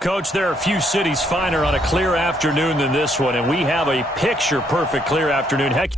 Coach, there are a few cities finer on a clear afternoon than this one, and we have a picture-perfect clear afternoon. Heck.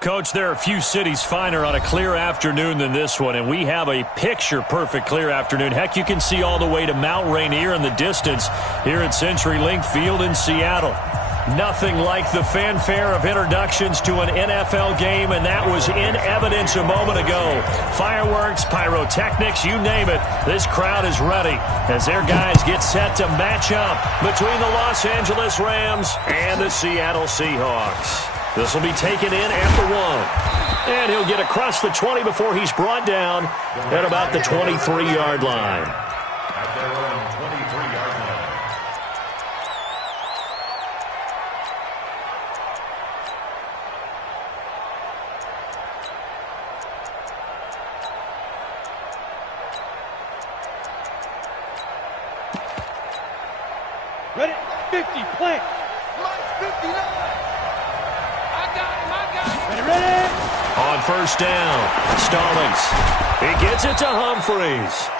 Coach, there are a few cities finer on a clear afternoon than this one, and we have a picture-perfect clear afternoon. Heck, you can see all the way to Mount Rainier in the distance here at CenturyLink Field in Seattle. Nothing like the fanfare of introductions to an NFL game, and that was in evidence a moment ago. Fireworks, pyrotechnics, you name it. This crowd is ready as their guys get set to match up between the Los Angeles Rams and the Seattle Seahawks. This will be taken in at the 1. And he'll get across the 20 before he's brought down at about the 23-yard line. At their own 23-yard line. Ready? 50, play. Mike 59. Ready? On first down, Stallings. He gets it to Humphreys.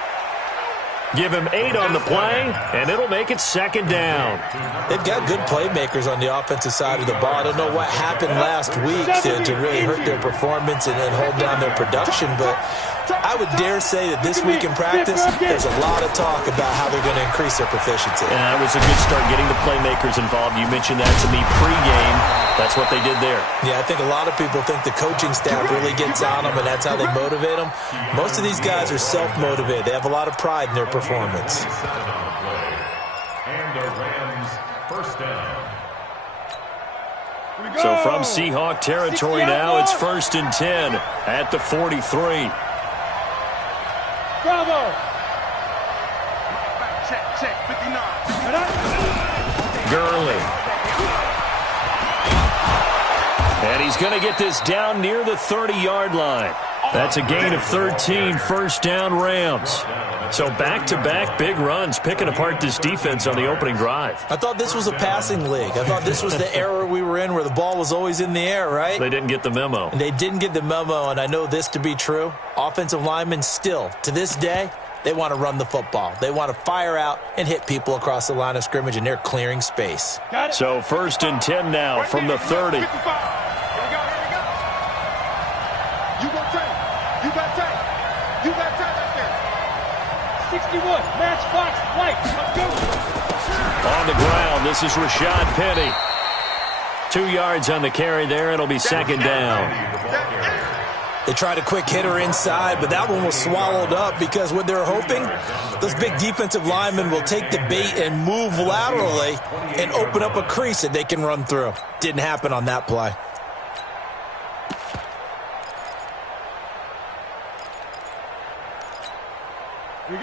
Give him 8 on the play, and it'll make it second down. They've got good playmakers on the offensive side of the ball. I don't know what happened last week to really hurt their performance and hold down their production, but I would dare say that this week in practice, there's a lot of talk about how they're going to increase their proficiency. And that was a good start getting the playmakers involved. You mentioned that to me pregame. That's what they did there. Yeah, I think a lot of people think the coaching staff really gets on them, and that's how they motivate them. Most of these guys are self-motivated. They have a lot of pride in their performance. And the Rams first down. So from Seahawk territory now, it's 1st and 10 at the 43. Bravo. Check, 59. Gurley. And he's going to get this down near the 30-yard line. That's a gain of 13, first down Rams. So back-to-back big runs, picking apart this defense on the opening drive. I thought this was a passing league. I thought this was the era we were in where the ball was always in the air, right? They didn't get the memo. And they didn't get the memo, and I know this to be true. Offensive linemen still, to this day, they want to run the football. They want to fire out and hit people across the line of scrimmage, and they're clearing space. So 1st and 10 now from the 30. Here we go. You got time. You got time. You got time right there. 61, Matchbox White. On the ground, this is Rashad Penny. 2 yards on the carry there. It'll be second down. They tried a quick hitter inside, but that one was swallowed up because what they're hoping, those big defensive linemen will take the bait and move laterally and open up a crease that they can run through. Didn't happen on that play.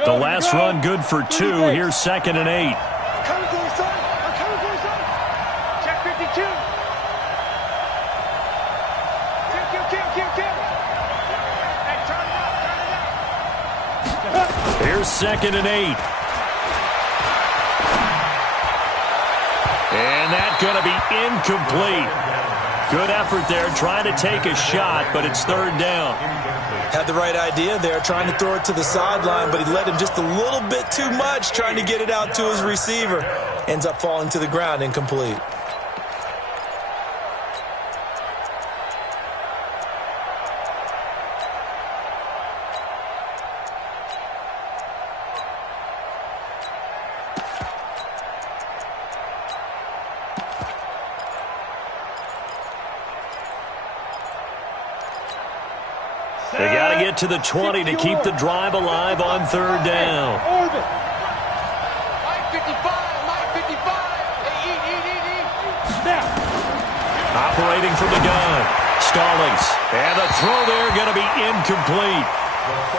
The last run good for 2. Here's second and 8. I'm coming for you, son. I'm coming for you, son. Check 52. Kill. Hey, turn it up. Here's second and 8. And that's going to be incomplete. Good effort there, trying to take a shot, but it's third down. Had the right idea there, trying to throw it to the sideline, but he let him just a little bit too much, trying to get it out to his receiver. Ends up falling to the ground, incomplete. They got to get to the 20 to keep the drive alive on third down. Orbit. Line 55. Snap. Operating from the gun. Stallings. And the throw there going to be incomplete.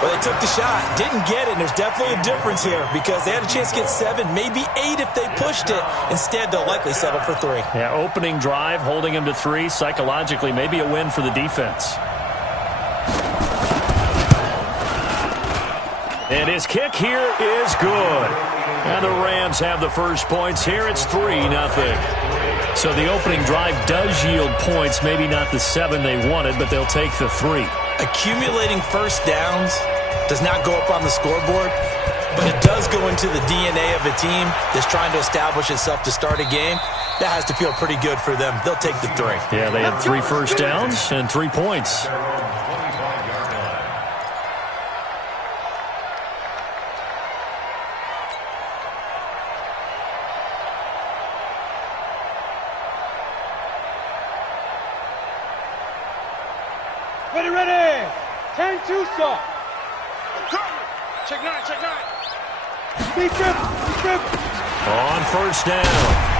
Well, they took the shot, didn't get it, and there's definitely a difference here because they had a chance to get 7, maybe 8 if they pushed it. Instead, they'll likely settle for 3. Yeah, opening drive, holding him to 3. Psychologically, maybe a win for the defense. And his kick here is good. And the Rams have the first points here. It's 3-0. So the opening drive does yield points, maybe not the 7 they wanted, but they'll take the 3. Accumulating first downs does not go up on the scoreboard, but it does go into the DNA of a team that's trying to establish itself to start a game. That has to feel pretty good for them. They'll take the 3. Yeah, they had 3 first downs and 3 points. Ready. 10-2 saw. Check 9. Be tripping. On first down,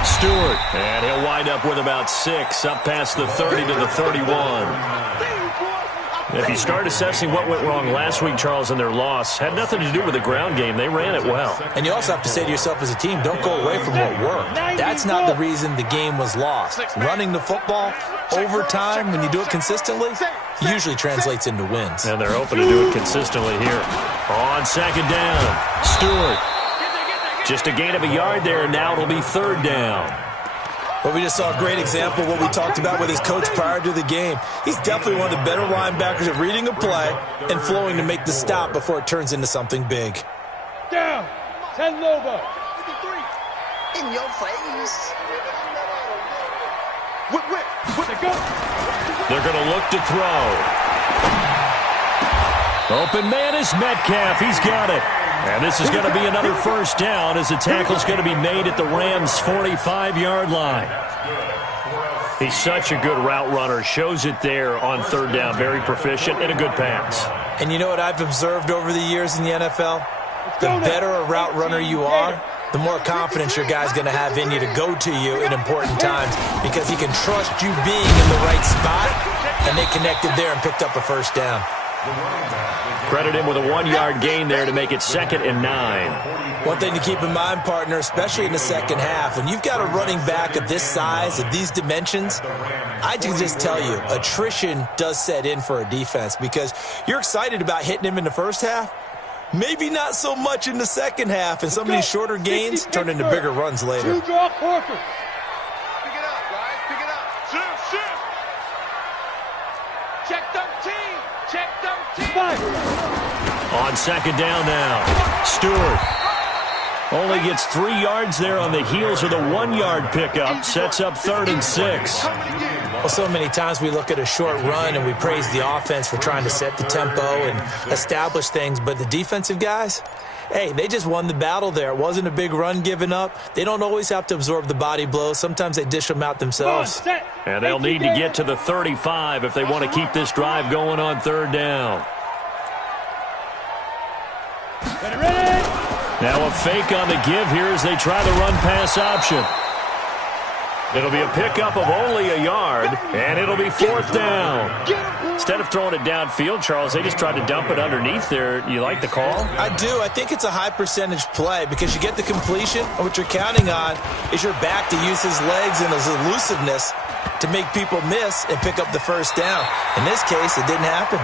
Stewart. And he'll wind up with about 6, up past the 30 to the 31. If you start assessing what went wrong last week, Charles, in their loss, had nothing to do with the ground game. They ran it well. And you also have to say to yourself as a team, don't go away from what worked. That's not the reason the game was lost. Running the football over time, when you do it consistently, usually translates into wins. And they're hoping to do it consistently here. On second down, Stewart. Just a gain of a yard there, and now it'll be third down. But we just saw a great example of what we talked about with his coach prior to the game. He's definitely one of the better linebackers at reading a play and flowing to make the stop before it turns into something big. Down. 10 Lobo. In your face. Whip. Go. They're going to look to throw. Open man is Metcalf. He's got it. And this is going to be another first down as the tackle's going to be made at the Rams' 45-yard line. He's such a good route runner. Shows it there on third down. Very proficient and a good pass. And you know what I've observed over the years in the NFL? The better a route runner you are, the more confidence your guy's going to have in you to go to you in important times because he can trust you being in the right spot, and they connected there and picked up a first down. Credit him with a 1-yard gain there to make it 2nd and 9. One thing to keep in mind, partner, especially in the second half, when you've got a running back of this size, of these dimensions, I can just tell you, attrition does set in for a defense because you're excited about hitting him in the first half, maybe not so much in the second half, and some of these shorter gains turn into bigger runs later. 2 draw quarters. Pick it up, guys. Pick it up. Shift. Check 13. Check 13. 5. On second down now, Stewart only gets 3 yards there on the heels of the 1-yard pickup. Sets up 3rd and 6. Well, so many times we look at a short run and we praise the offense for trying to set the tempo and establish things, but the defensive guys, hey, they just won the battle there. It wasn't a big run given up. They don't always have to absorb the body blows. Sometimes they dish them out themselves. And they'll need to get to the 35 if they want to keep this drive going on third down. Now a fake on the give here as they try the run-pass option. It'll be a pickup of only a yard, and it'll be fourth down. Instead of throwing it downfield, Charles, they just tried to dump it underneath there. You like the call? I do. I think it's a high-percentage play because you get the completion, and what you're counting on is your back to use his legs and his elusiveness to make people miss and pick up the first down. In this case, it didn't happen.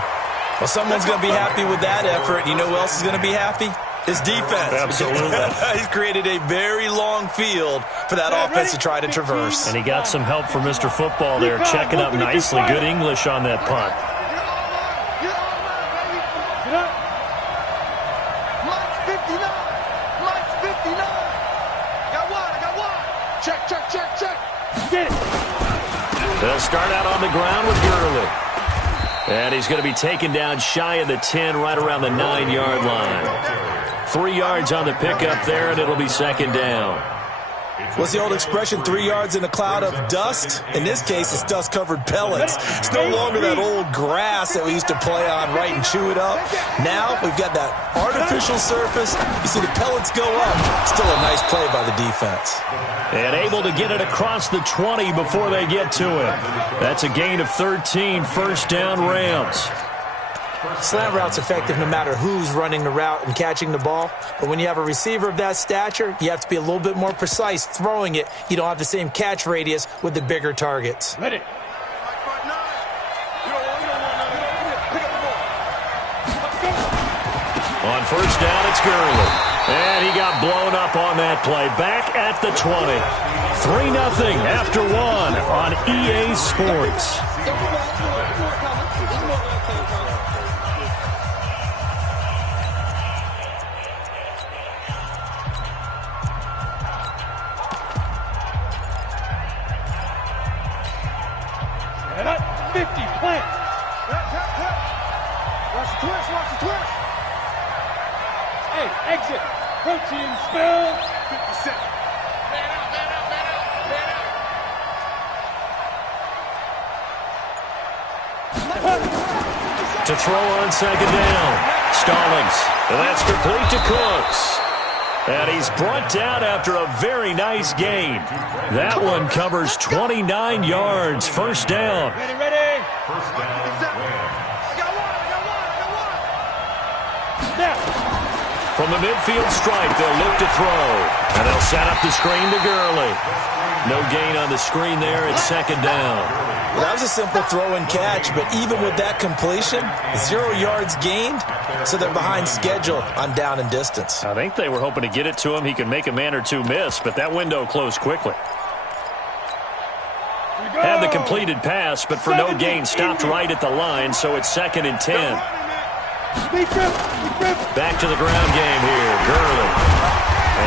Well, someone's going to be happy with that effort. You know who else is going to be happy? His defense. Absolutely. He's created a very long field for that offense to try to traverse. And he got some help from Mr. Football there, checking up nicely. Good English on that punt. They'll start out on the ground with Gurley. And he's going to be taken down shy of the 10, right around the 9-yard line. 3 yards on the pickup there, and it'll be second down. What's the old expression, 3 yards in a cloud of dust? In this case, it's dust-covered pellets. It's no longer that old grass that we used to play on, right, and chew it up. Now we've got that artificial surface. You see the pellets go up. Still a nice play by the defense. And able to get it across the 20 before they get to it. That's a gain of 13, first down Rams. Slant route's effective no matter who's running the route and catching the ball. But when you have a receiver of that stature, you have to be a little bit more precise throwing it. You don't have the same catch radius with the bigger targets. On first down, it's Gurley. And he got blown up on that play. Back at the 20. 3-0 after 1 on EA Sports. And up 50, plant. Watch the twist, watch the twist. Hey, exit. Protein spill. 50 cents. Man out, man out, man out, man out. To throw on second down. Stallings. And that's complete to Cooks. And he's brought down after a very nice gain. That one covers 29 yards. First down. Ready. First down, Rams. From the midfield stripe, they'll look to throw. And they'll set up the screen to Gurley. No gain on the screen there. It's second down. Well, that was a simple throw and catch, but even with that completion, 0 yards gained, so they're behind schedule on down and distance. I think they were hoping to get it to him. He could make a man or two miss, but that window closed quickly. Had the completed pass, but for no gain, stopped right at the line, so it's second and 10. Back to the ground game here, Gurley.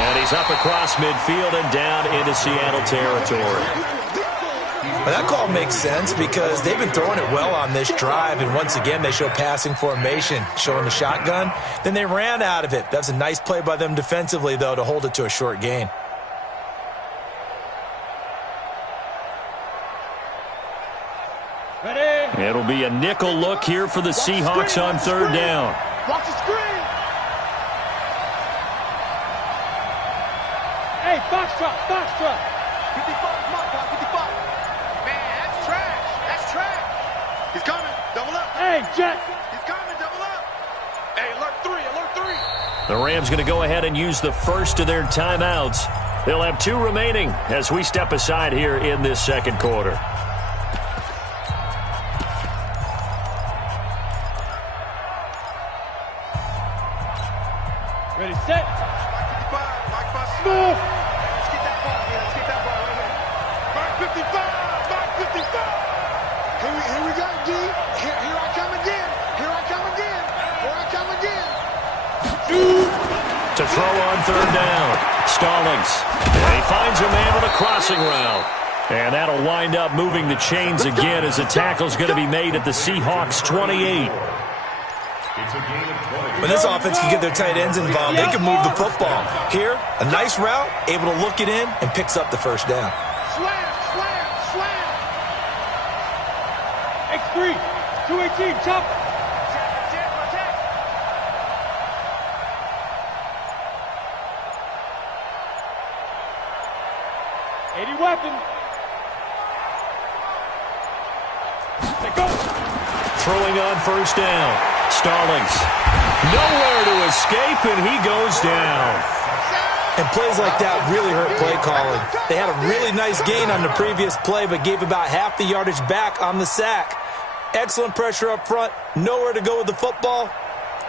And he's up across midfield and down into Seattle territory. Well, that call makes sense because they've been throwing it well on this drive, and once again they show passing formation, showing the shotgun. Then they ran out of it. That's a nice play by them defensively, though, to hold it to a short gain. Ready. It'll be a nickel look here for the Seahawks on third down. Watch the screen. Hey, box truck, box truck. 55, mark out, 55. Man, that's trash. That's trash. He's coming. Double up. Hey, Jet. He's coming. Double up. Hey, alert 3. Alert 3. The Rams going to go ahead and use the first of their timeouts. They'll have 2 remaining as we step aside here in this second quarter. Ready, set. Mark 55. Move. Let's get that ball. Yeah, let's get that ball right here. Mark 55. Mark 55. Here we go, D. Here I come again. Here I come again. Here I come again. To throw on third down. Stallings. And he finds a man with a crossing route. And that'll wind up moving the chains again as the tackle's going to be made at the Seahawks 28. It's a gain of 20. When this offense can get their tight ends involved, they can move the football. Here, a nice route, able to look it in, and picks up the first down. Slam, slam, slam. X3, 218, chop. Attack. 80 weapon. They go. Throwing on first down. Stallings. Nowhere to escape, and he goes down. And plays like that really hurt play calling. They had a really nice gain on the previous play, but gave about half the yardage back on the sack. Excellent pressure up front. Nowhere to go with the football.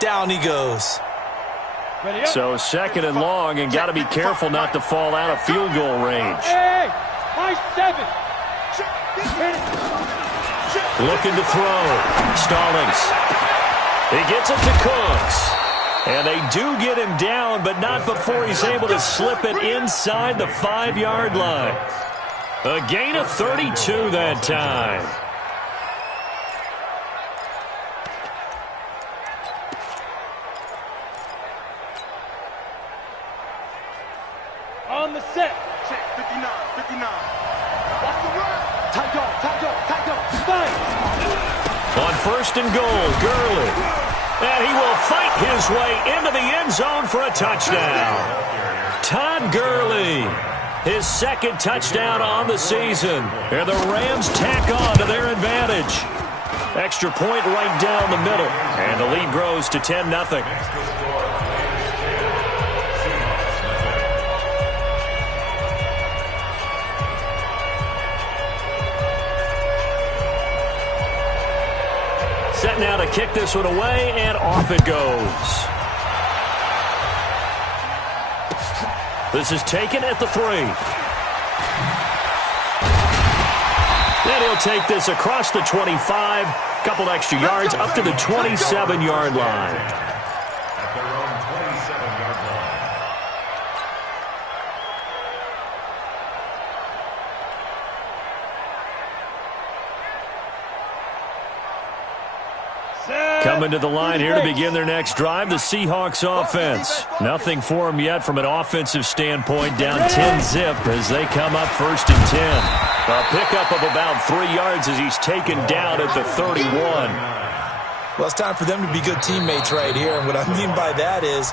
Down he goes. Ready up. So second and long, and got to be careful not to fall out of field goal range. Hey, high 7. Hit it. Looking to throw. Stallings. He gets it to Cooks. And they do get him down, but not before he's able to slip it inside the 5-yard line. A gain of 32 that time. On the set. Check, 59. Watch the run. Tight go. Fine. On first and goal, Gurley. And he will fight his way into the end zone for a touchdown. Todd Gurley, his second touchdown on the season. And the Rams tack on to their advantage. Extra point right down the middle. And the lead grows to 10-0. Set now to kick this one away, and off it goes. This is taken at the 3. And he'll take this across the 25, couple extra yards, up to the 27-yard line. At their own 27-yard line. Coming to the line here to begin their next drive, the Seahawks offense. Nothing for them yet from an offensive standpoint, down 10-zip as they come up first and 10. A pickup of about 3 yards as he's taken down at the 31. Well, it's time for them to be good teammates right here. And what I mean by that is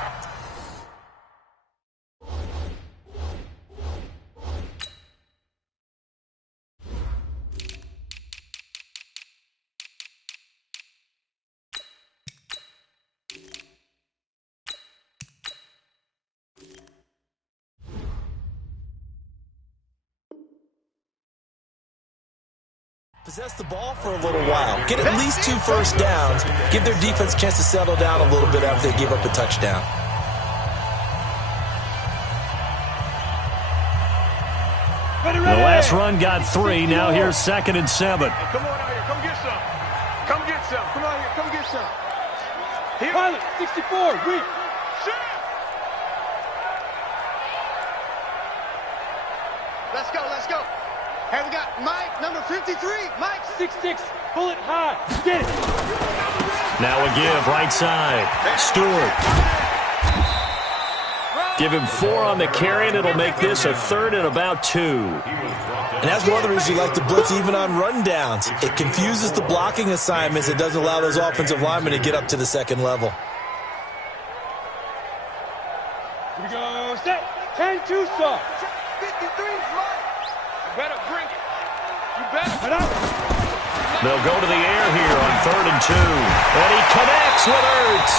possess the ball for a little while, get at least 2 first downs, give their defense a chance to settle down a little bit after they give up a touchdown. Ready. The last run got 3. Now here's 2nd and 7. Hey, come on out here. Come get some. Come get some. Come out here. Come get some. Here. Pilot, 64, weak. Shoot. Let's go. Hey, we got Mike, number 53. Mike. 6'6", bullet high. Get it. Now a give, right side. Stewart. Give him 4 on the carry, and it'll make this a 3rd and about 2. And that's one of the reasons you like to blitz even on rundowns. It confuses the blocking assignments. It doesn't allow those offensive linemen to get up to the second level. Here we go. Set. 10-2 soft. 53 is right. You better bring it. You better. Head up. They'll go to the air here on 3rd and 2. And he connects with Ertz.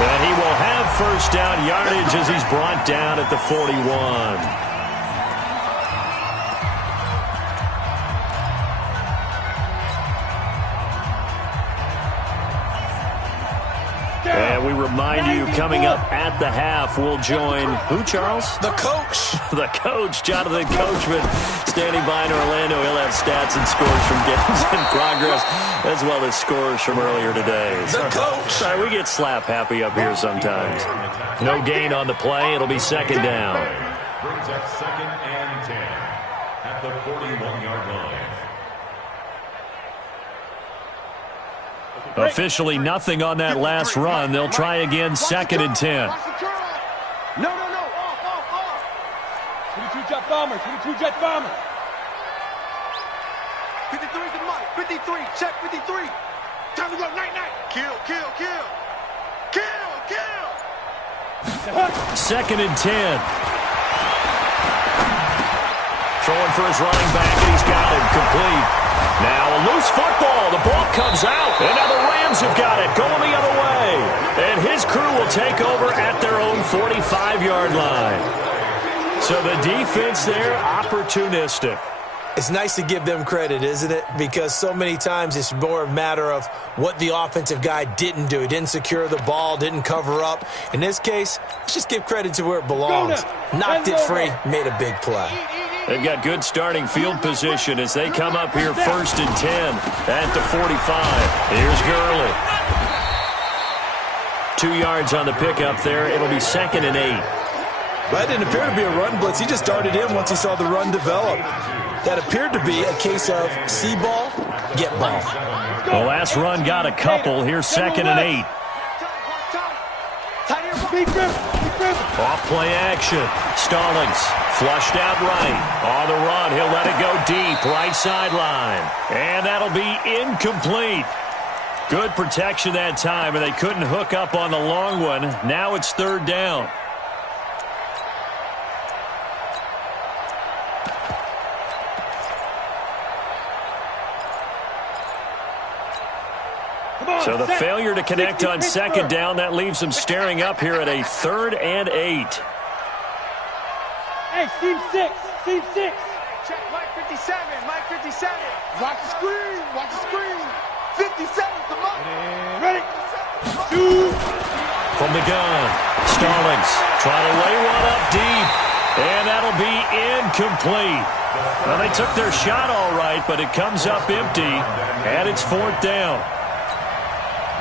And he will have first down yardage as he's brought down at the 41. And we remind you, coming up at the half, we'll join who, Charles? The coach. The coach, Jonathan Coachman, standing by in Orlando. He'll have stats and scores from games in progress, as well as scores from earlier today. The coach. Sorry, we get slap happy up here sometimes. No gain on the play. It'll be 2nd down. Brings up 2nd and 10 at the 41-yard line. Officially nothing on that last run. They'll try again, 2nd and 10. No. Off. 22 jet bomber. 22 jet bomber. 53 to Mike. 53. Check 53. Time to go. Night. Kill. 2nd and 10. Throwing for his running back, and he's got it complete. Now a loose football. The ball comes out. And now the Rams have got it, going the other way. And his crew will take over at their own 45-yard line. So the defense there, opportunistic. It's nice to give them credit, isn't it? Because so many times it's more a matter of what the offensive guy didn't do. He didn't secure the ball, didn't cover up. In this case, let's just give credit to where it belongs. Knocked it free, made a big play. They've got good starting field position as they come up here 1st and 10 at the 45. Here's Gurley. 2 yards on the pickup there. It'll be 2nd and 8. That didn't appear to be a run blitz. He just darted in once he saw the run develop. That appeared to be a case of see ball, get ball. The last run got a couple. Here's 2nd and 8. Off play action. Stallings flushed out right. On the run, he'll let it go deep. Right sideline. And that'll be incomplete. Good protection that time, and they couldn't hook up on the long one. Now it's 3rd down. So the failure to connect on 2nd down, that leaves them staring up here at a 3rd and 8. Hey, team 6. Check Mike 57. Watch the screen. 57, come on. Ready? 2. From the gun, Stallings trying to lay one up deep, and that'll be incomplete. Well, they took their shot all right, but it comes up empty, and it's 4th down.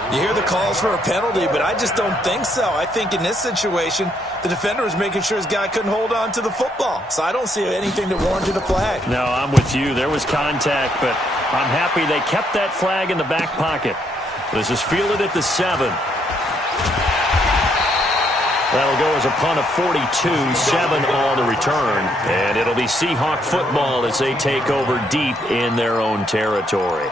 You hear the calls for a penalty, but I just don't think so. I think in this situation, the defender was making sure his guy couldn't hold on to the football. So I don't see anything that warranted a flag. No, I'm with you. There was contact, but I'm happy they kept that flag in the back pocket. This is fielded at the 7. That'll go as a punt of 42, 7 on the return. And it'll be Seahawk football as they take over deep in their own territory.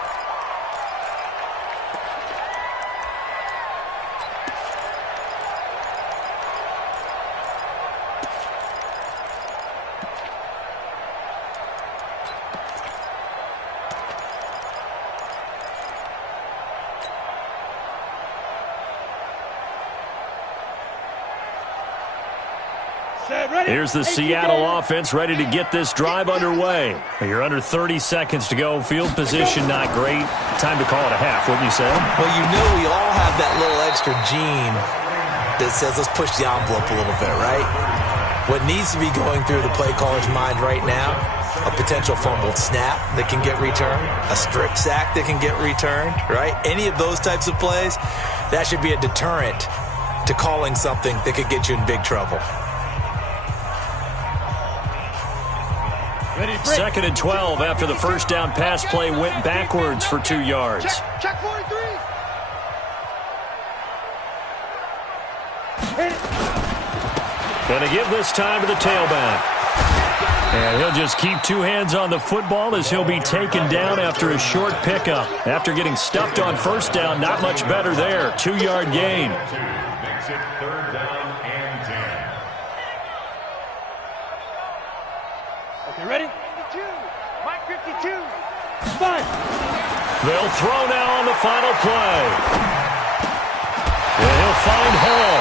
Here's the Seattle offense ready to get this drive underway. You're under 30 seconds to go. Field position not great. Time to call it a half, wouldn't you say? Well, you know we all have that little extra gene that says let's push the envelope a little bit, right? What needs to be going through the play caller's mind right now, a potential fumbled snap that can get returned, a strip sack that can get returned, right? Any of those types of plays, that should be a deterrent to calling something that could get you in big trouble. 2nd and 12 after the first down pass play went backwards for 2 yards. Check 43. Going to give this time to the tailback. And he'll just keep 2 hands on the football as he'll be taken down after a short pickup. After getting stuffed on first down, not much better there. 2-yard gain. Makes it 3rd down and 10. Okay, ready? 52. Mike 52. 5. They'll throw now on the final play. And he'll find Hall.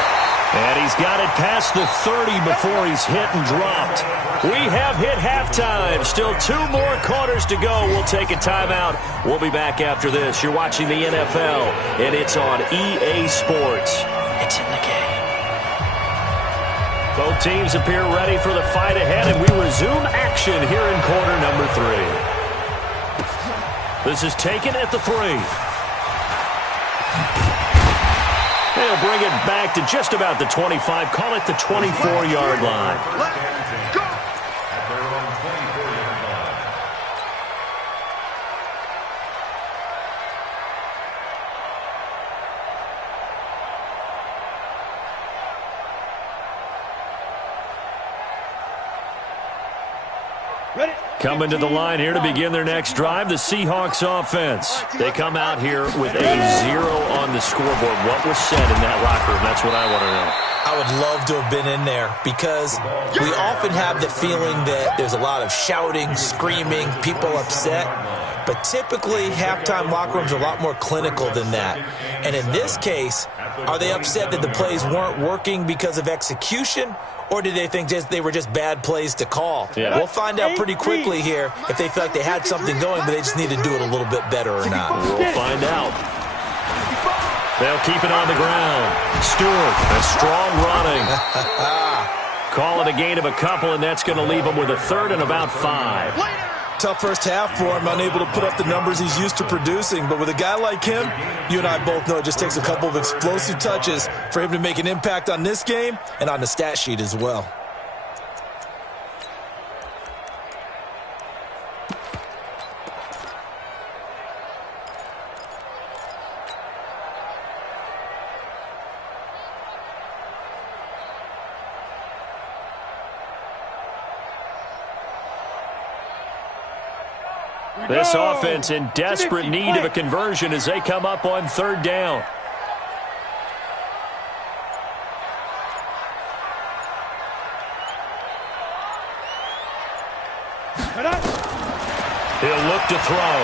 And he's got it past the 30 before he's hit and dropped. We have hit halftime. Still 2 more quarters to go. We'll take a timeout. We'll be back after this. You're watching the NFL, and it's on EA Sports. It's in the game. Both teams appear ready for the fight ahead, and we resume action here in quarter number 3. This is taken at the 3. They'll bring it back to just about the 25. Call it the 24-yard line. Let's go. At their own 24-yard line. Coming to the line here to begin their next drive, the Seahawks offense. They come out here with a 0 on the scoreboard. What was said in that locker room? That's what I want to know. I would love to have been in there because we often have the feeling that there's a lot of shouting, screaming, people upset. But typically, halftime locker rooms are a lot more clinical than that. And in this case, are they upset that the plays weren't working because of execution? Or did they think they were just bad plays to call? Yeah. We'll find out pretty quickly here if they feel like they had something going, but they just need to do it a little bit better or not. We'll find out. They'll keep it on the ground. Stewart, a strong running. Call it a gain of a couple, and that's going to leave them with a 3rd and about 5. Tough first half for him, unable to put up the numbers he's used to producing. But with a guy like him, you and I both know it just takes a couple of explosive touches for him to make an impact on this game and on the stat sheet as well. This offense in desperate need of a conversion as they come up on 3rd down. He'll look to throw.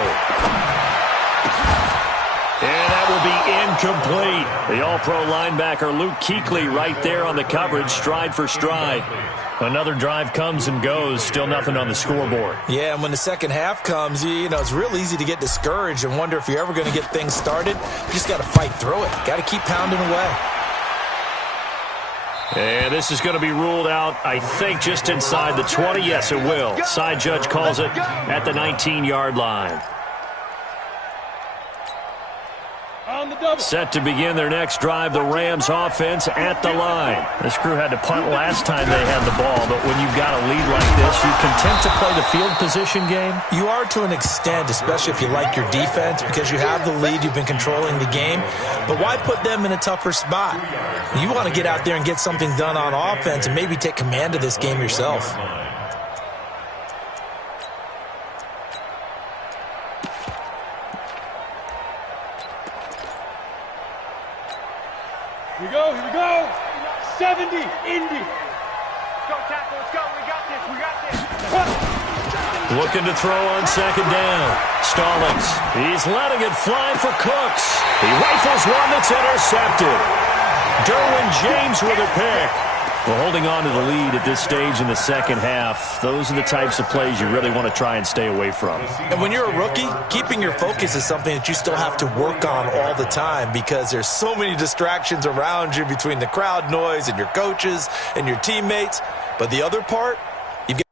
And that will be incomplete. The all-pro linebacker Luke Kuechly right there on the coverage, stride for stride. Another drive comes and goes, still nothing on the scoreboard. Yeah, and when the second half comes, you know, it's real easy to get discouraged and wonder if you're ever going to get things started. You just got to fight through it. Got to keep pounding away. And this is going to be ruled out, I think, just inside the 20. Yes, it will. Side judge calls it at the 19-yard line. Set to begin their next drive, the Rams offense at the line. This crew had to punt last time they had the ball, but when you've got a lead like this, you content to play the field position game? You are to an extent, especially if you like your defense, because you have the lead, you've been controlling the game. But why put them in a tougher spot? You want to get out there and get something done on offense and maybe take command of this game yourself. Here we go. 70, Indy. Go, tackle, let's go. We got this. Looking to throw on 2nd down. Stallings. He's letting it fly for Cooks. He rifles one that's intercepted. Derwin James with a pick. Well, holding on to the lead at this stage in the second half, those are the types of plays you really want to try and stay away from. And when you're a rookie, keeping your focus is something that you still have to work on all the time because there's so many distractions around you between the crowd noise and your coaches and your teammates. But the other part, you've got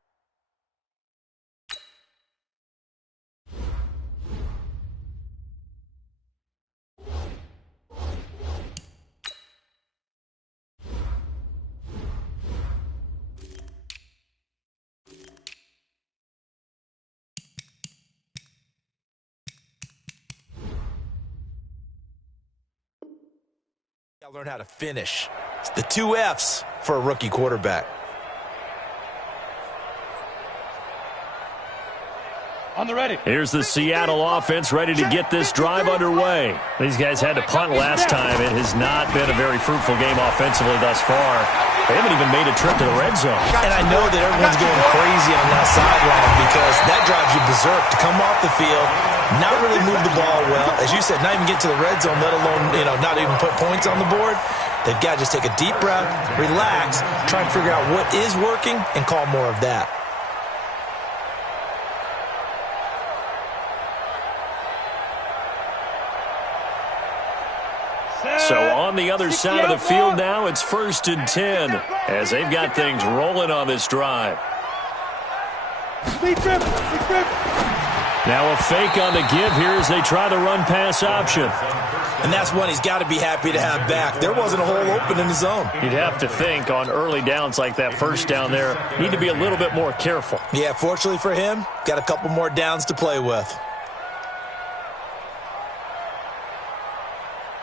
to learn how to finish. It's the 2 F's for a rookie quarterback. On the ready. Here's the Seattle offense ready to get this drive underway. These guys had to punt last time. It has not been a very fruitful game offensively thus far. They haven't even made a trip to the red zone. And I know that everyone's going crazy on that sideline because that drives you berserk to come off the field, not really move the ball well. As you said, not even get to the red zone, let alone, not even put points on the board. They've got to just take a deep breath, relax, try and figure out what is working, and call more of that. So on the other side of the field now, it's 1st and 10 as they've got things rolling on this drive. Now a fake on the give here as they try the run-pass option. And that's one he's got to be happy to have back. There wasn't a hole open in the zone. You'd have to think on early downs like that first down there, need to be a little bit more careful. Yeah, fortunately for him, got a couple more downs to play with.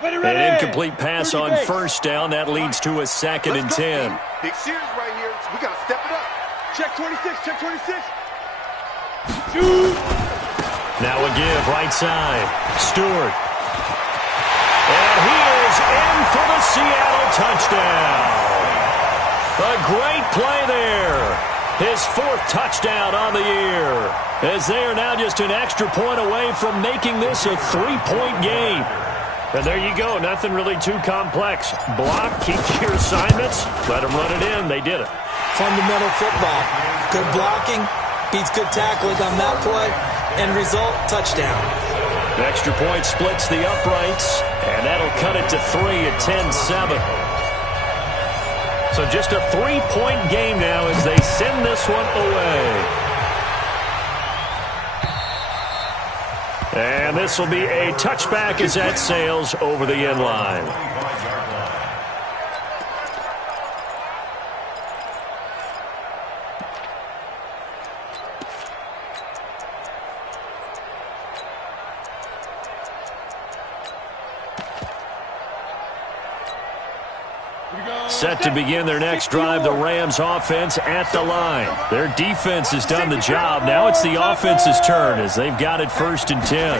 An incomplete pass on 1st down. That leads to a 2nd and 10. Big series right here. So we got to step it up. Check 26, check 26. Now a give, right side. Stewart. And he is in for the Seattle touchdown. A great play there. His 4th touchdown on the year. As they are now just an extra point away from making this a 3-point game. And there you go. Nothing really too complex. Block, keep your assignments, let them run it in. They did it. Fundamental football. Good blocking beats good tackling on that play. End result, touchdown. The extra point splits the uprights, and that'll cut it to 3 at 10-7. So just a 3-point game now as they send this one away. And this will be a touchback as that sails over the end line. Set to begin their next drive, the Rams offense at the line. Their defense has done the job. Now it's the offense's turn as they've got it 1st and 10.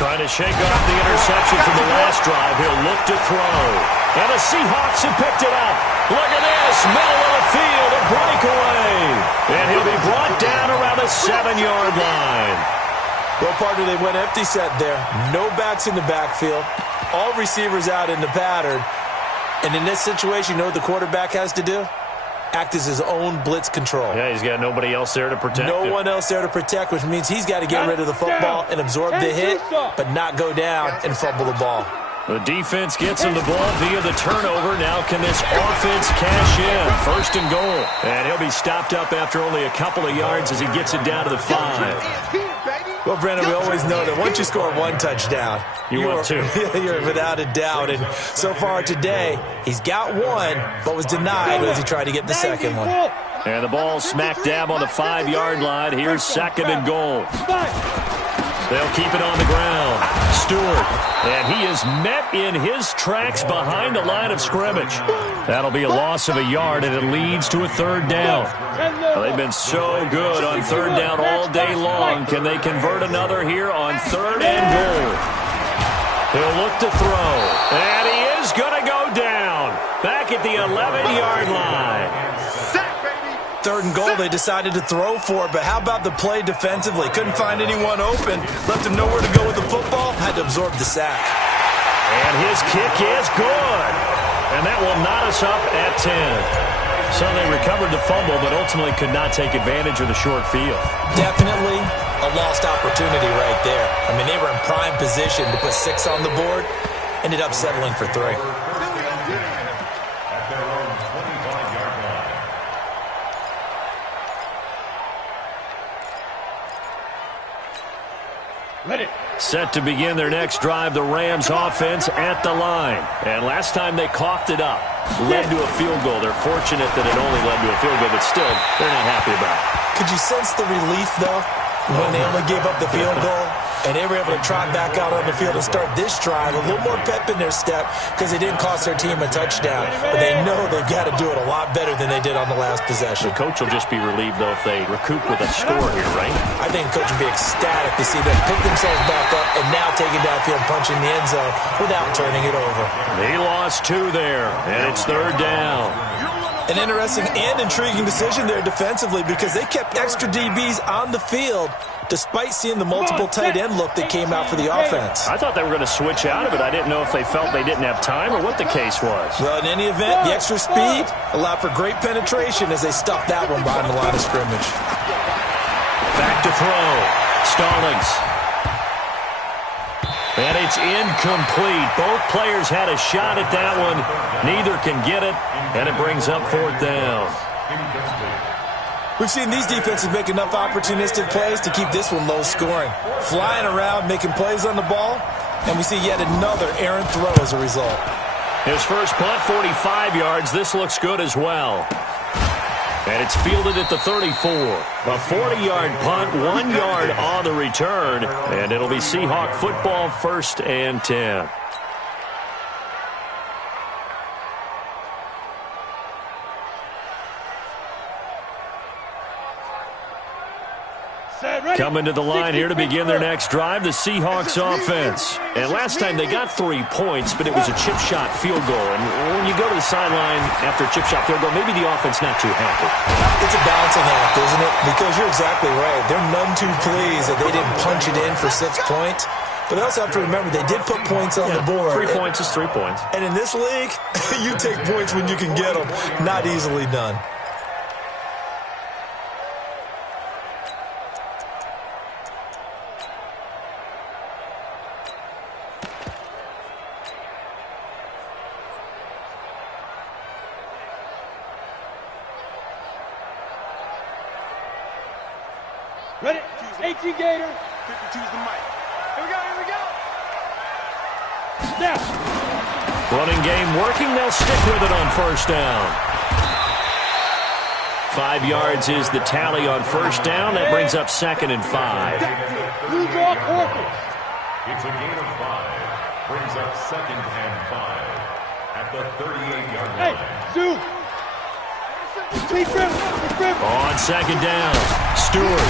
Trying to shake off the interception from the last drive. He'll look to throw. And the Seahawks have picked it up. Look at this. Middle of the field, a breakaway. And he'll be brought down around the 7-yard line. Well, partner, they went empty set there. No backs in the backfield. All receivers out in the pattern. And in this situation, you know what the quarterback has to do? Act as his own blitz control. Yeah, he's got nobody else there to protect him. No one else there to protect, which means he's got to get rid of the football and absorb the hit, but not go down and fumble the ball. The defense gets him the ball via the turnover. Now can this offense cash in? 1st and goal. And he'll be stopped up after only a couple of yards as he gets it down to the 5. Well, Brandon, we always know that once you score 1 touchdown, you're 2. You're without a doubt. And so far today, he's got 1, but was denied as he tried to get the 2nd one. And the ball smack dab on the 5-yard line. Here's 2nd and goal. They'll keep it on the ground. Stewart. And he is met in his tracks behind the line of scrimmage. That'll be a loss of a yard, and it leads to a 3rd down. Well, they've been so good on 3rd down all day long. Can they convert another here on 3rd and goal? He'll look to throw. And he is going to go down. Back at the 11-yard line. 3rd and goal, they decided to throw for it, but how about the play defensively? Couldn't find anyone open. Left him nowhere to go with the football. Had to absorb the sack. And his kick is good. And that will knot us up at 10. So they recovered the fumble, but ultimately could not take advantage of the short field. Definitely a lost opportunity right there. I mean, they were in prime position to put 6 on the board. Ended up settling for 3. Set to begin their next drive, the Rams offense at the line. And last time they coughed it up, led to a field goal. They're fortunate that it only led to a field goal, but still, they're not happy about it. Could you sense the relief, though, when they only gave up the field goal? And they were able to trot back out on the field and start this drive. A little more pep in their step because it didn't cost their team a touchdown. But they know they've got to do it a lot better than they did on the last possession. The coach will just be relieved, though, if they recoup with a score here, right? I think the coach will be ecstatic to see them pick themselves back up and now take it downfield and punch in the end zone without turning it over. They lost 2 there, and it's 3rd down. An interesting and intriguing decision there defensively because they kept extra DBs on the field despite seeing the multiple tight end look that came out for the offense. I thought they were going to switch out of it. I didn't know if they felt they didn't have time or what the case was. Well, in any event, the extra speed allowed for great penetration as they stuffed that one behind the line of scrimmage. Back to throw. Stallings. And it's incomplete. Both players had a shot at that one. Neither can get it, and it brings up 4th down. We've seen these defenses make enough opportunistic plays to keep this one low scoring. Flying around, making plays on the ball, and we see yet another errant throw as a result. His first punt, 45 yards. This looks good as well. And it's fielded at the 34. A 40-yard punt, 1 yard on the return, and it'll be Seahawk football, 1st and 10. Coming to the line here to begin their next drive, the Seahawks offense. And last time they got 3 points, but it was a chip shot field goal. And when you go to the sideline after a chip shot field goal, maybe the offense not too happy. It's a balancing act, isn't it? Because you're exactly right. They're none too pleased that they didn't punch it in for 6 points. But they also have to remember they did put points on the board. 3 points is 3 points. And in this league, you take points when you can get them. Not easily done. Ready? 18 Gator. 52's the mic. Here we go, here we go. Snap. Running game working. They'll stick with it on first down. 5 yards is the tally on first down. That brings up 2nd and 5. Blue draw corpus. It's a gain of 5. Brings up 2nd and 5 at the 38-yard Hey, line. zoom. Deep rim. On 2nd down, Stewart.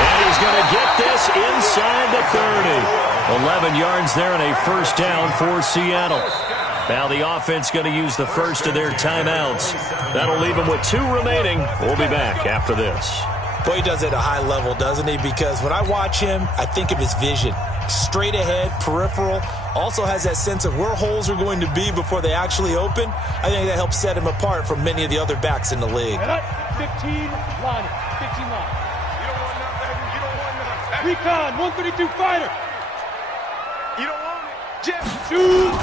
And he's going to get this inside the 30. 11 yards there and a first down for Seattle. Now the offense going to use the first of their timeouts. That'll leave them with 2 remaining. We'll be back after this. Boy, he does it at a high level, doesn't he? Because when I watch him, I think of his vision. Straight ahead, peripheral. Also has that sense of where holes are going to be before they actually open. I think that helps set him apart from many of the other backs in the league. 15 line. 15 line. You don't want none, baby. You don't want none. Recon, 132 fighter. You don't want it. Jeff. Shoot.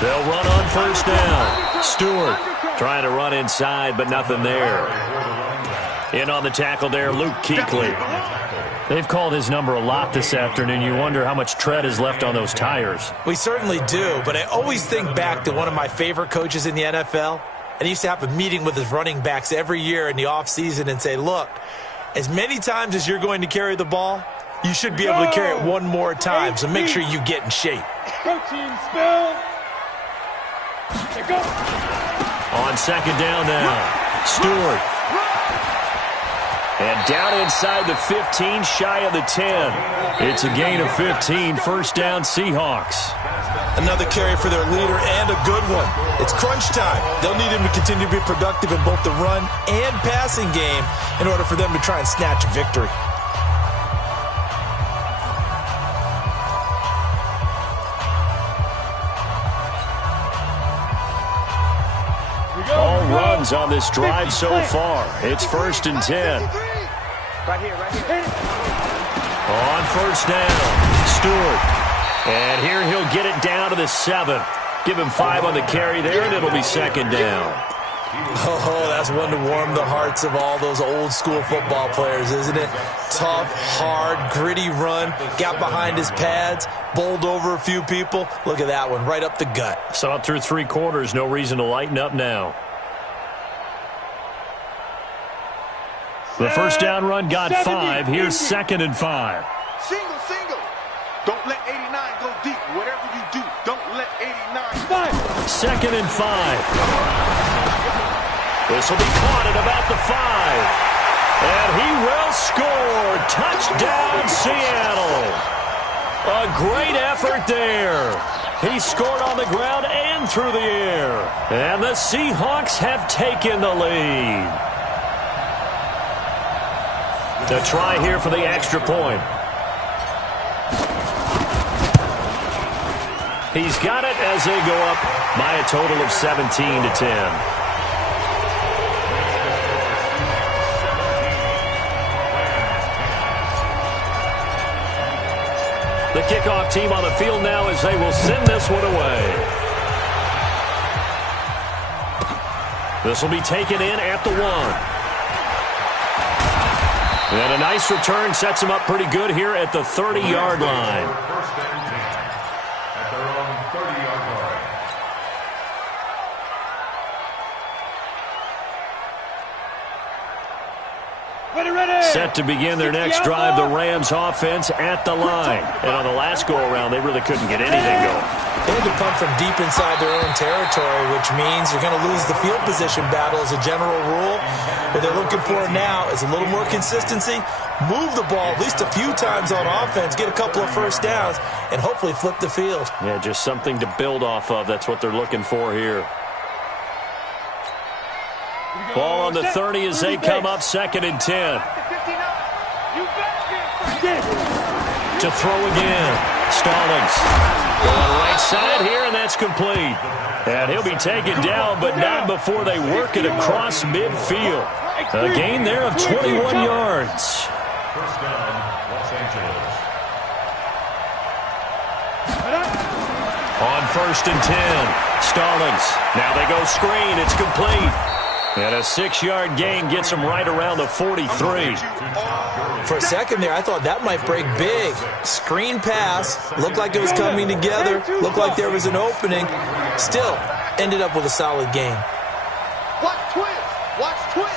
They'll run on first down. Stewart trying to run inside, but nothing there. In on the tackle there, Luke Kuechly. They've called his number a lot this afternoon. You wonder how much tread is left on those tires. We certainly do, but I always think back to one of my favorite coaches in the NFL. And he used to have a meeting with his running backs every year in the offseason and say, look, as many times as you're going to carry the ball, you should be able to carry it one more time, so make sure you get in shape. Protein spill. There go. On 2nd down now, Stewart. And down inside the 15, shy of the 10. It's a gain of 15, first down Seahawks. Another carry for their leader and a good one. It's crunch time. They'll need him to continue to be productive in both the run and passing game in order for them to try and snatch a victory. All runs on this drive so far. It's 1st and 10. Right here, right here. On first down, Stewart. And here he'll get it down to the 7. Give him 5 on the carry there, and it'll be 2nd down. Oh, that's one to warm the hearts of all those old school football players, isn't it? Tough, hard, gritty run. Got behind his pads, bowled over a few people. Look at that one, right up the gut. Saw it through 3 quarters. No reason to lighten up now. The first down run got 5. Here's 2nd and 5. Single, single. Don't let 89 go deep. Whatever you do, don't let 89. 2nd and 5. This will be caught at about the 5. And he will score. Touchdown, Seattle. A great effort there. He scored on the ground and through the air. And the Seahawks have taken the lead. To try here for the extra point. He's got it as they go up by a total of 17-10. The kickoff team on the field now as they will send this one away. This will be taken in at the 1. And a nice return sets him up pretty good here at the 30-yard line. First and 10 at their own 30-yard line. Set to begin their next drive, the Rams offense at the line. And on the last go-around, they really couldn't get anything going. They had to punt from deep inside their own territory, which means you're going to lose the field position battle as a general rule. What they're looking for now is a little more consistency, move the ball at least a few times on offense, get a couple of first downs, and hopefully flip the field. Yeah, just something to build off of. That's what they're looking for here. Ball on the 30 as they come up, 2nd and 10. To throw again. Stallings. On the right side here, and that's complete. And he'll be taken down, but not before they work it across midfield. A gain there of 21 yards. First down, Los Angeles. On 1st and 10. Stallings. Now they go screen. It's complete. And a 6-yard gain gets him right around the 43. For a second there, I thought that might break big. Screen pass, looked like it was coming together, looked like there was an opening. Still, ended up with a solid gain. Watch twins. Watch twins.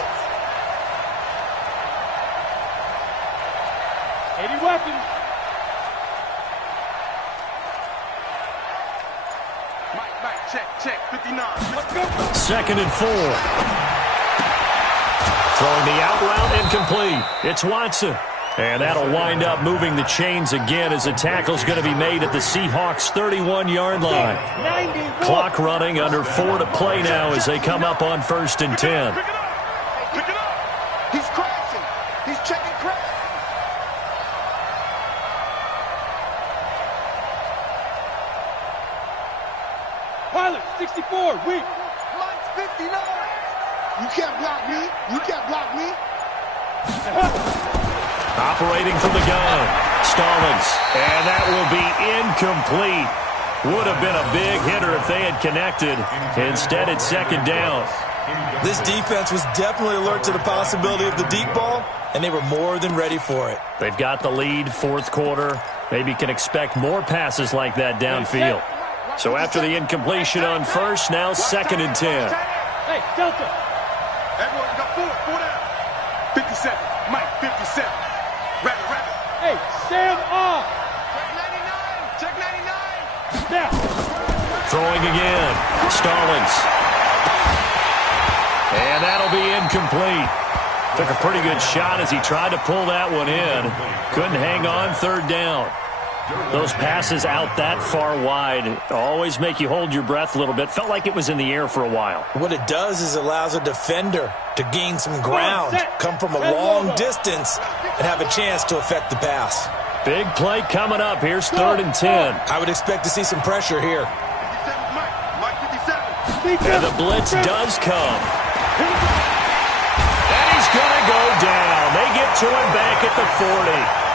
80 weapons. Mike, check, 59. 2nd and 4. Throwing the out route, incomplete. It's Watson. And that'll wind up moving the chains again as the tackle's going to be made at the Seahawks' 31-yard line. Clock running, under 4 to play now as they come up on 1st and 10. Pick it up. He's crashing. He's checking crash. Pilot, 64, weak. Mike's 59. You can't block me. You can't block me. Operating from the gun. Stallings. And that will be incomplete. Would have been a big hitter if they had connected. Instead, it's 2nd down. This defense was definitely alert to the possibility of the deep ball, and they were more than ready for it. They've got the lead, 4th quarter. Maybe can expect more passes like that downfield. So after the incompletion on 1st, now 2nd and 10. Hey, Delta. Everyone got 4 down. 57. Mike, 57. Rabbit. Hey, stand off. Check 99. Now. Throwing again. Stallings. And that'll be incomplete. Took a pretty good shot as he tried to pull that one in. Couldn't hang on, 3rd down. Those passes out that far wide always make you hold your breath a little bit. Felt like it was in the air for a while. What it does is allows a defender to gain some ground, come from a long distance, and have a chance to affect the pass. Big play coming up. Here's 3rd and 10. I would expect to see some pressure here. 57, Mike 57. And the blitz does come. And he's going to go down. They get to him back at the 40.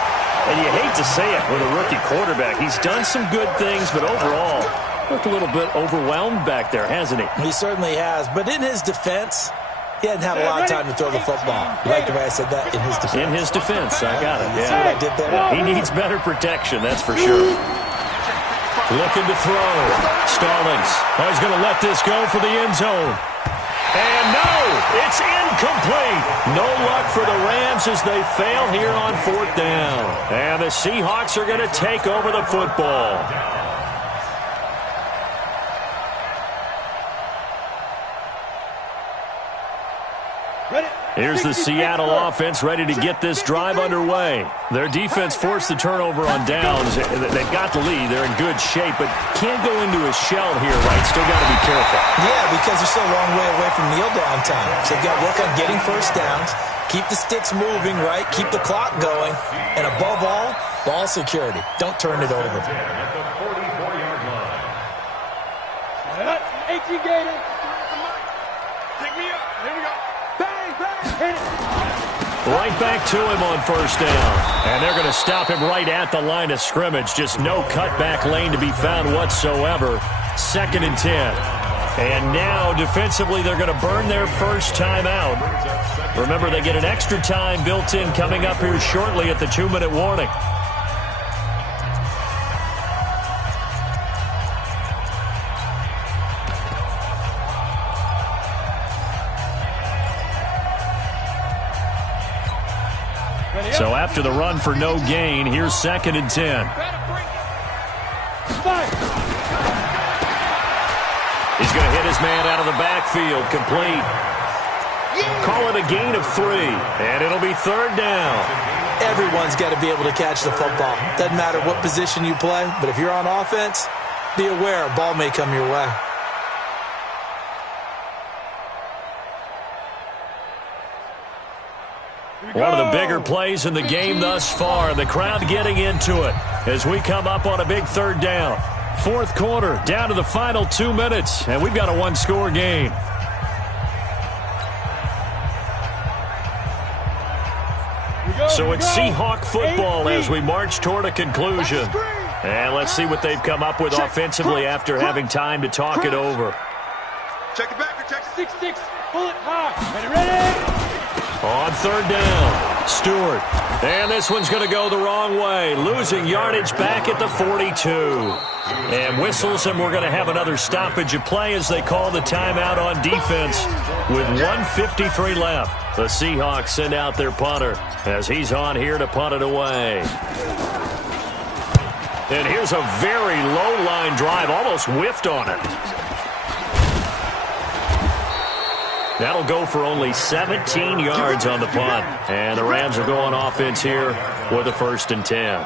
And you hate to say it with a rookie quarterback. He's done some good things, but overall, looked a little bit overwhelmed back there, hasn't he? He certainly has. But in his defense, he hadn't had a lot of time to throw the football. You like the way I said that? In his defense. In his defense, I got it. See what I did there? He needs better protection, that's for sure. Looking to throw. Stallings. Oh, he's going to let this go for the end zone. And no, it's incomplete. No luck for the Rams as they fail here on 4th down. And the Seahawks are going to take over the football. Here's the Seattle offense ready to get this drive underway. Their defense forced the turnover on downs. They've got the lead. They're in good shape, but can't go into a shell here, right? Still got to be careful. Yeah, because they're still a long way away from kneel down time. So they've got to work on getting first downs, keep the sticks moving, right? Keep the clock going. And above all, ball security. Don't turn it over. At the 44-yard line. 18 Gator. Pick me up. Here we go. Right back to him on 1st down. And they're going to stop him right at the line of scrimmage. Just no cutback lane to be found whatsoever. 2nd and 10. And now, defensively, they're going to burn their first time out. Remember, they get an extra time built in coming up here shortly at the 2-minute warning. So after the run for no gain, here's 2nd and 10. He's going to hit his man out of the backfield. Complete. Call it a gain of 3, and it'll be 3rd down. Everyone's got to be able to catch the football. Doesn't matter what position you play, but if you're on offense, be aware a ball may come your way. One of the bigger plays in the game thus far. The crowd getting into it as we come up on a big 3rd down. 4th quarter, down to the final 2 minutes, and we've got a 1-score game. So it's Seahawk football as we march toward a conclusion. And let's see what they've come up with offensively after having time to talk it over. Check it back. Check it. 6-6. Pull it high. Ready? On 3rd down, Stewart. And this one's going to go the wrong way. Losing yardage back at the 42. And whistles, and we're going to have another stoppage of play as they call the timeout on defense with 1:53 left. The Seahawks send out their punter as he's on here to punt it away. And here's a very low-line drive, almost whiffed on it. That'll go for only 17 yards on the punt. And the Rams are going offense here with a 1st and 10.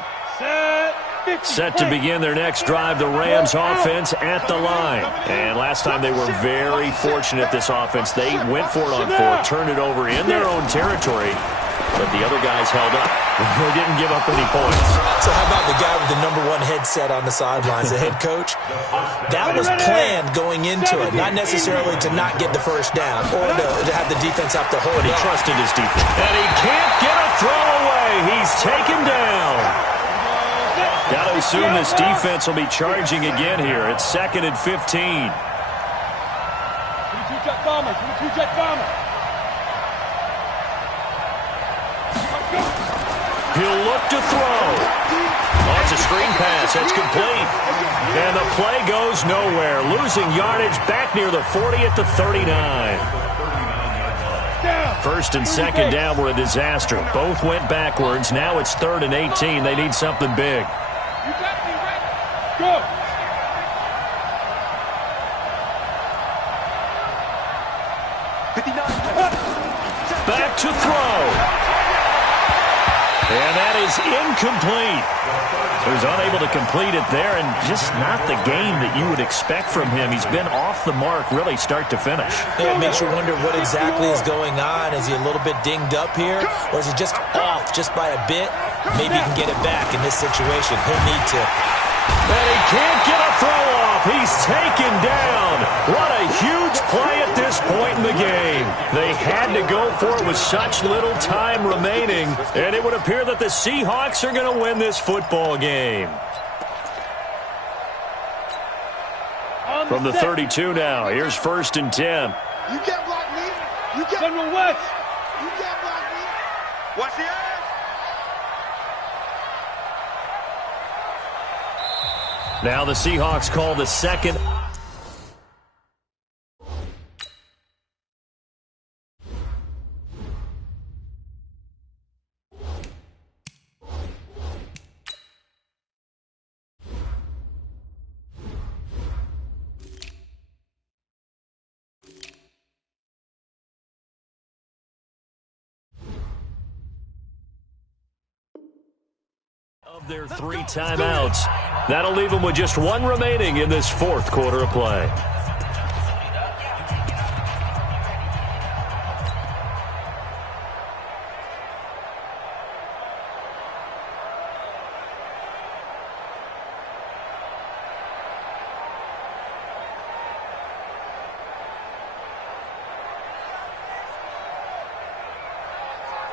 Set to begin their next drive, the Rams offense at the line. And last time they were very fortunate, this offense. They went for it on 4, turned it over in their own territory, but the other guys held up. They didn't give up any points. So how about the guy with the #1 headset on the sidelines, the head coach? That was planned going into it, not necessarily to not get the 1st down or to have the defense have to hold it. He trusted his defense. And he can't get a throw away. He's taken down. Got to assume this defense will be charging again here. It's 2nd and 15. 22-jet bomber. 22-jet bomber. He'll look to throw. Oh, it's a screen pass. That's complete. And the play goes nowhere. Losing yardage back near the 40 at the 39. 1st and 2nd down were a disaster. Both went backwards. Now it's 3rd and 18. They need something big. You got me ready. Go. Back to throw. And that is incomplete. He was unable to complete it there, and just not the game that you would expect from him. He's been off the mark really start to finish. Yeah, it makes you wonder what exactly is going on. Is he a little bit dinged up here, or is he just off just by a bit? Maybe he can get it back in this situation. He'll need to. And he can't get a throw off. He's taken down. What a huge play at this point in the game. They had to go for it with such little time remaining, and it would appear that the Seahawks are going to win this football game. From the 32 now, here's 1st and 10. You can't block me. You can't. General West. You can't block me. Watch the eyes. Now the Seahawks call the 2nd. Of their 3 timeouts. That'll leave them with just 1 remaining in this 4th quarter of play.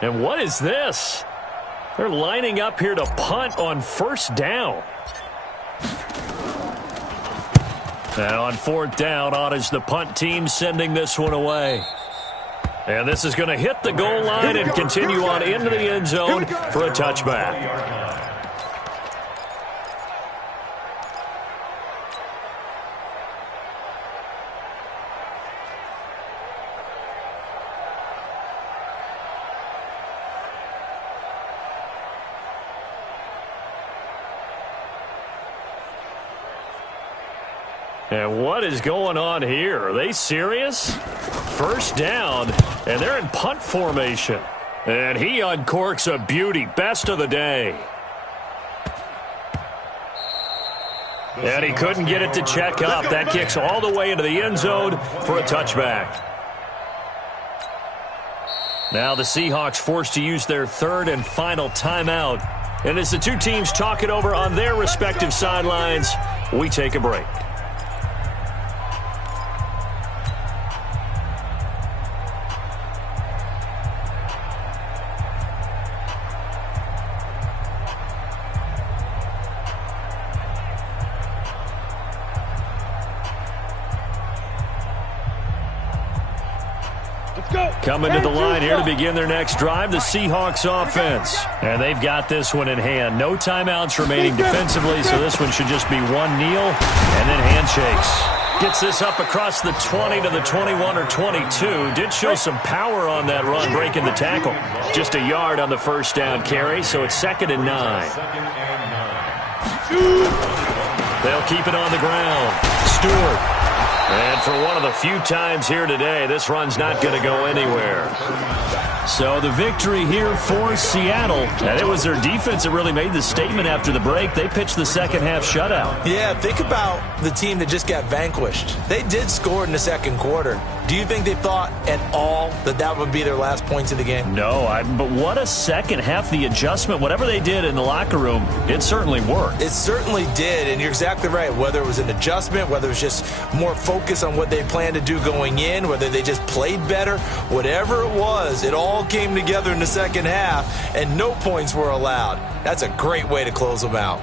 And what is this? They're lining up here to punt on 1st down. Now on 4th down, on is the punt team sending this one away. And this is going to hit the goal line and continue on into the end zone for a touchback. And what is going on here? Are they serious? First down, and they're in punt formation. And he uncorks a beauty. Best of the day. And he couldn't get it to check up. That kicks all the way into the end zone for a touchback. Now the Seahawks forced to use their third and final timeout. And as the two teams talk it over on their respective sidelines, we take a break. Coming to the line here to begin their next drive, the Seahawks offense. And they've got this one in hand. No timeouts remaining defensively, so this one should just be one kneel and then handshakes. Gets this up across the 20 to the 21 or 22. Did show some power on that run, breaking the tackle. Just a yard on the first down carry, so it's 2nd and 9. They'll keep it on the ground. Stewart. And for one of the few times here today, this run's not going to go anywhere. So the victory here for Seattle. And it was their defense that really made the statement after the break. They pitched the second half shutout. Yeah, think about the team that just got vanquished. They did score in the second quarter. Do you think they thought at all that that would be their last points of the game? No, but what a second half. The adjustment, whatever they did in the locker room, it certainly worked. It certainly did, and you're exactly right. Whether it was an adjustment, whether it was just more focus on what they planned to do going in, whether they just played better, whatever it was, it all came together in the second half, and no points were allowed. That's a great way to close them out.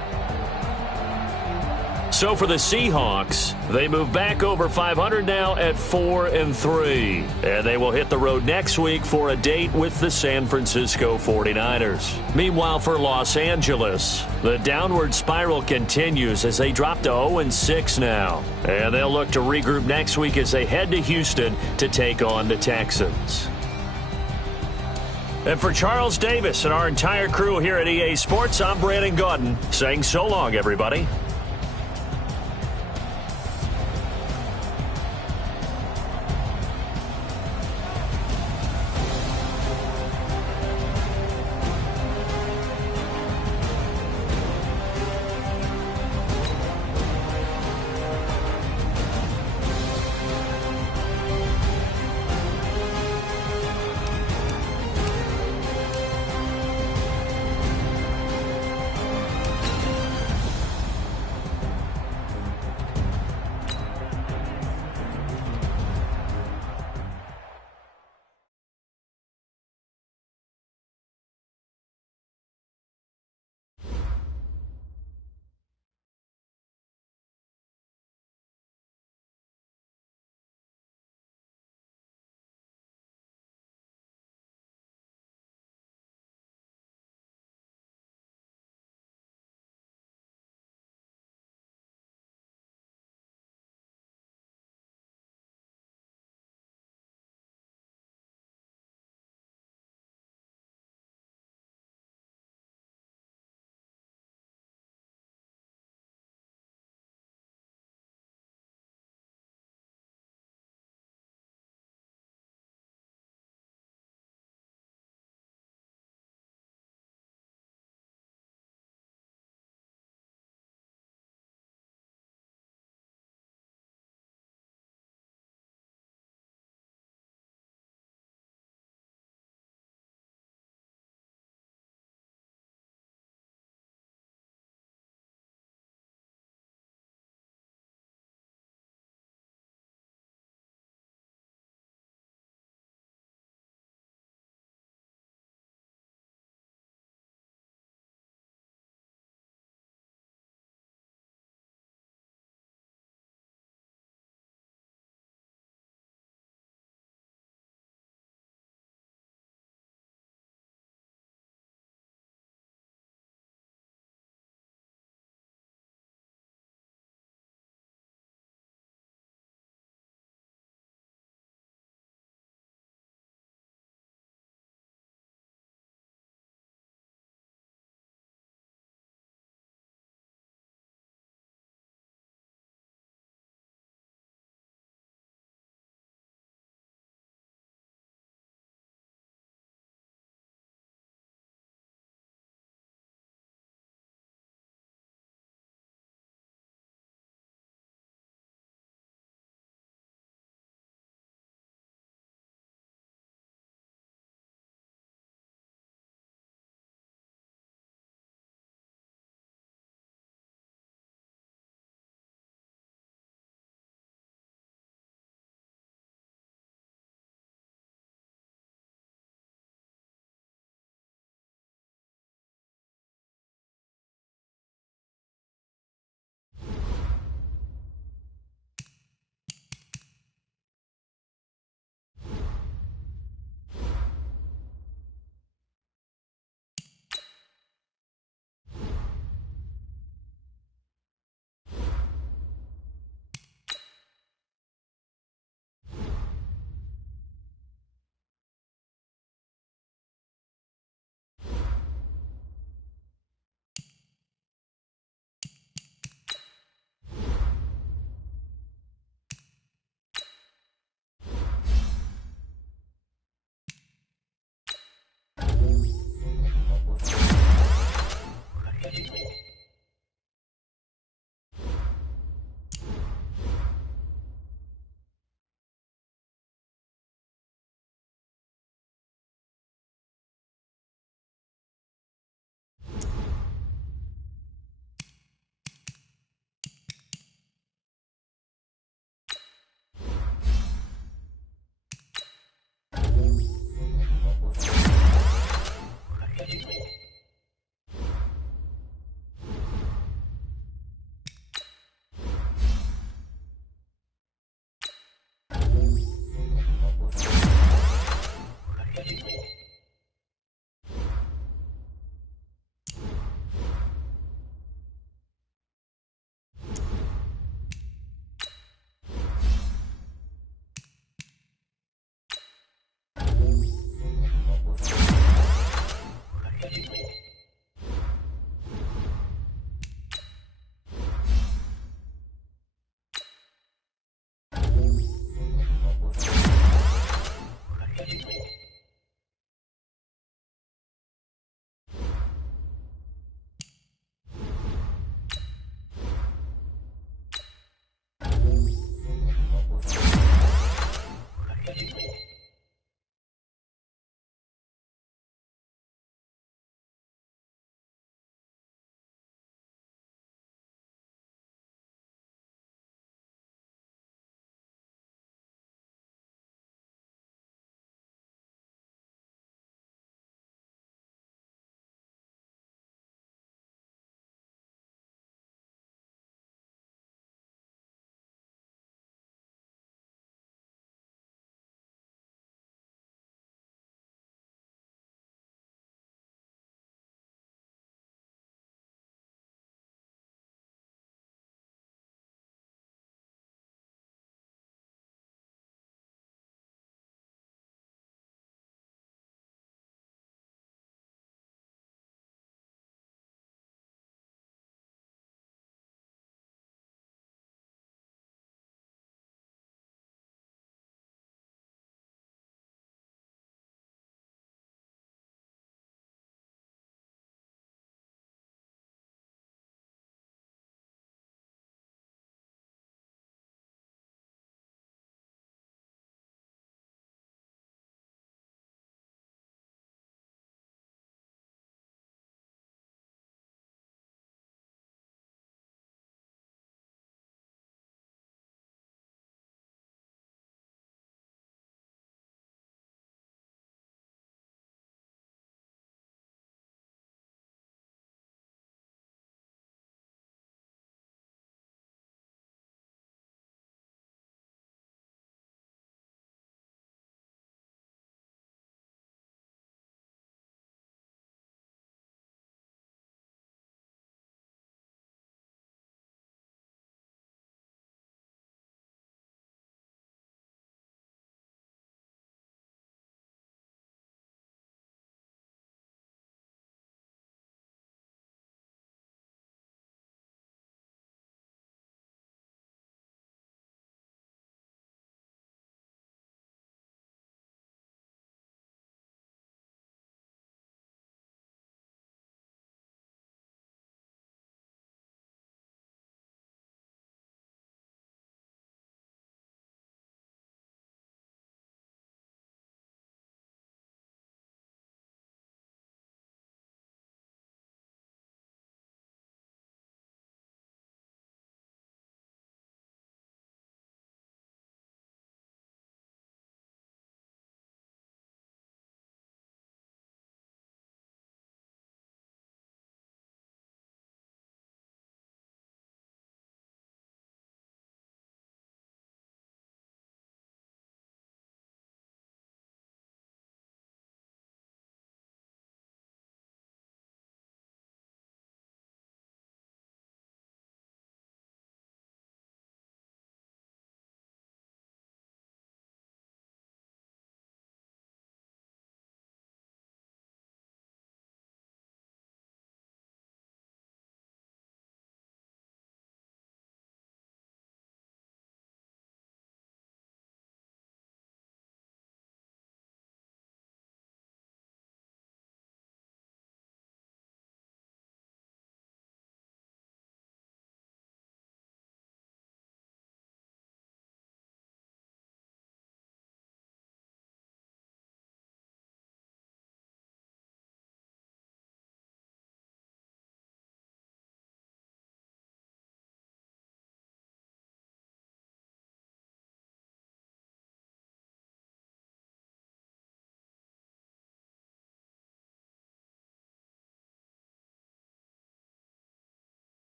So for the Seahawks, they move back over 500 now at 4-3. And they will hit the road next week for a date with the San Francisco 49ers. Meanwhile, for Los Angeles, the downward spiral continues as they drop to 0-6 now. And they'll look to regroup next week as they head to Houston to take on the Texans. And for Charles Davis and our entire crew here at EA Sports, I'm Brandon Gaudin saying so long, everybody.